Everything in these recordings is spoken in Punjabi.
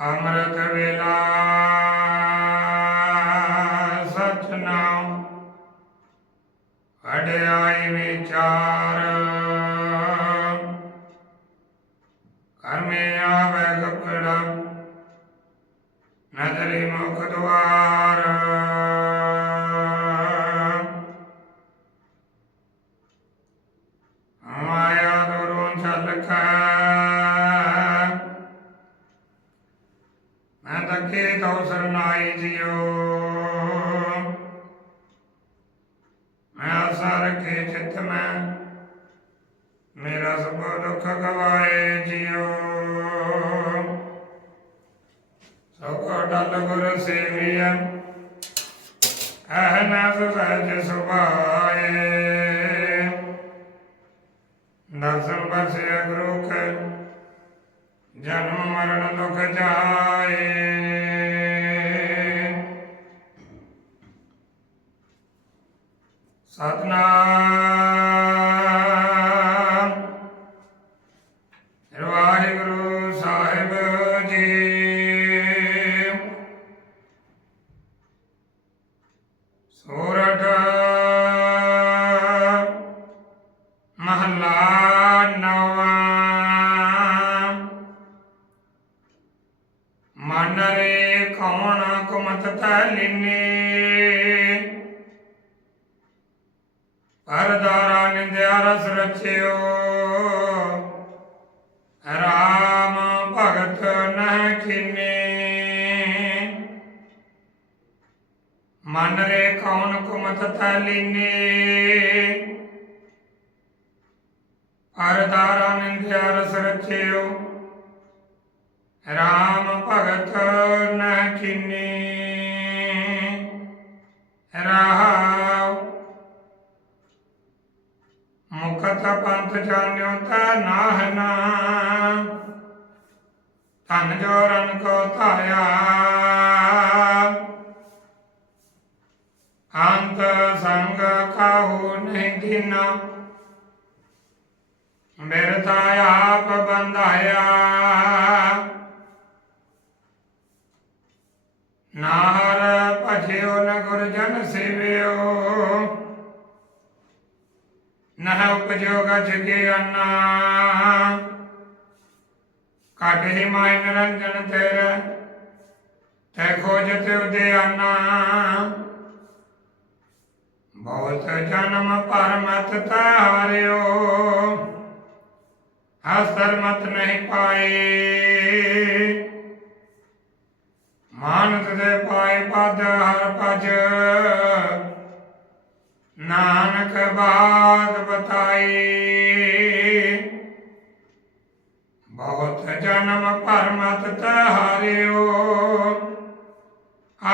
ਅੰਮ੍ਰਿਤ ਵੇਲਾ ਸਚ ਨਾਮ ਵਡਿਆਈ ਵਿਚਾਰ। ਕਰਮੇ ਆਵੇ ਕਪੜਾ ਨਦਰੀ ਮੁਖ ਦੁਆਰ। ਮਾਇਆ ਦੁਰੋਂ ਛਲ ਕੈ ਮੈਂ ਤੱਕੇ ਤਉ ਸਰਨਾਈ ਜਿਉ। ਮੈਂ ਆਸਾ ਰੱਖੇ ਚਿਤ ਮੈਂ, ਮੇਰਾ ਸਭ ਦੁੱਖ ਗਵਾਏ ਜਿਉ। ਸੋ ਡਲ ਗੁਰ ਸੇਵੀਆ ਅਹਨਾ ਸਹਿਜ ਸੁਭਾਏ। ਦਰਸ਼ਨ ਬਰਸਿਆ ਗੁਰੂ ਕੈ, ਜਨਮ ਮਰਨ ਦੁਖ ਜਾਏ। ਸਤਨਾਮ। ਵਾਹਿਗੁਰੂ ਸਾਹਿਬ ਜੀ। ਸੋਰਠ ਮਹਲਾ ਨਵਾਂ। ਮਨ ਰੇ ਕੌਣ ਕੁਮਤ ਤਲਿਨੇ ਪਰਦਾਰਾ ਨਿੰਦਿਆ ਰਸ ਰਚਿਓ। ਰਾਮ ਭਗਤ ਨਹਿ ਕਿਨੇ ਮਨ ਰੇ ਕੌਣ ਕੁਮਤ ਤਲਿਨੇ ਅਰਦਾਰਾ ਨਿੰਦਿਆ ਰਸ ਰਚਿਓ। ਰਾਮ ਭਗਤ ਨ ਕਿਨੇ ਰਹਾਉ ਮੁਖਤ ਪੰਥ ਜਾਣਿਓ ਤਾ ਨਾਹਨਾ ਧਨ ਜੋਰਨ ਕੋ ਧਾਇਆ। ਅੰਤ ਸੰਗ ਕਾਹੂ ਨਹੀਂ ਦਿਨਾ ਤਾ ਆਪ ਬੰਧਾਇਆ। ਨਾਹਰ ਭਜਿਓ ਨ ਗੁਰਜਨ ਸੇਵਿਓ। ਉਪਜੋਗ ਜਗੇ ਅੰਨਾ। ਕਾਟੇ ਮਾਇ ਨਿਰੰਜਨ ਤੇਰੇ, ਤੈ ਖੋਜਤੇ ਉਦੇ ਅੰਨਾ। ਬਹੁਤ ਜਨਮ ਪਰਮਤ ਤਾਰਿਓ, ਹਸਰ ਮਤ ਨਹੀਂ ਪਾਏ। ਮਾਨਤ ਦੇ ਪਾਏ ਪਦ ਹਰ ਭਜ। ਨਾਨਕ ਬਾਤ ਬਤਾਏ। ਬਹੁਤ ਜਨਮ ਪਰਮਤ ਤਹਾਰਿਓ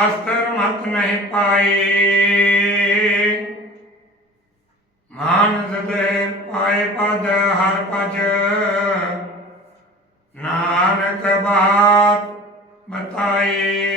ਅਸਤਰ ਮਤ ਨਹੀਂ ਪਾਏ। ਮਾਨਸ ਦੇ ਪਾਏ ਪਦ, ਹਰ ਭਜ। ਨਾਨਕ ਬਾਤ ਬਤਾਏ।